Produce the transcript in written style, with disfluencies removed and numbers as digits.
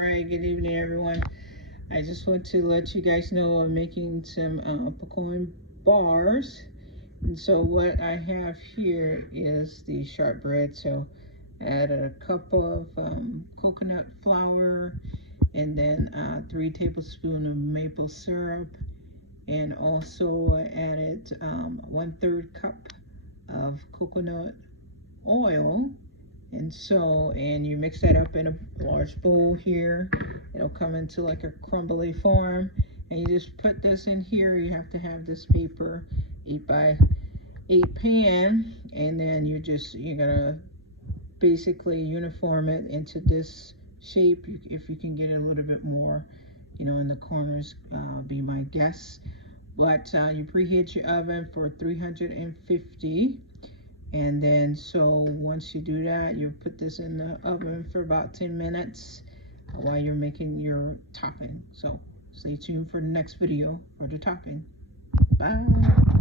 Alright, good evening everyone. I just want to let you guys know I'm making some pecan bars. And so what I have here is the shortbread. So add a cup of coconut flour, and then 3 tablespoons of maple syrup, and also added 1/3 cup of coconut oil. And you mix that up in a large bowl here. It'll come into like a crumbly form, and you just put this in here. You have to have this paper 8x8 pan, and then you're gonna basically uniform it into this shape. If you can get a little bit more, in the corners, be my guess. But you preheat your oven for 350. And then so once you do that, you put this in the oven for about 10 minutes while you're making your topping. So stay tuned for the next video for the topping. Bye.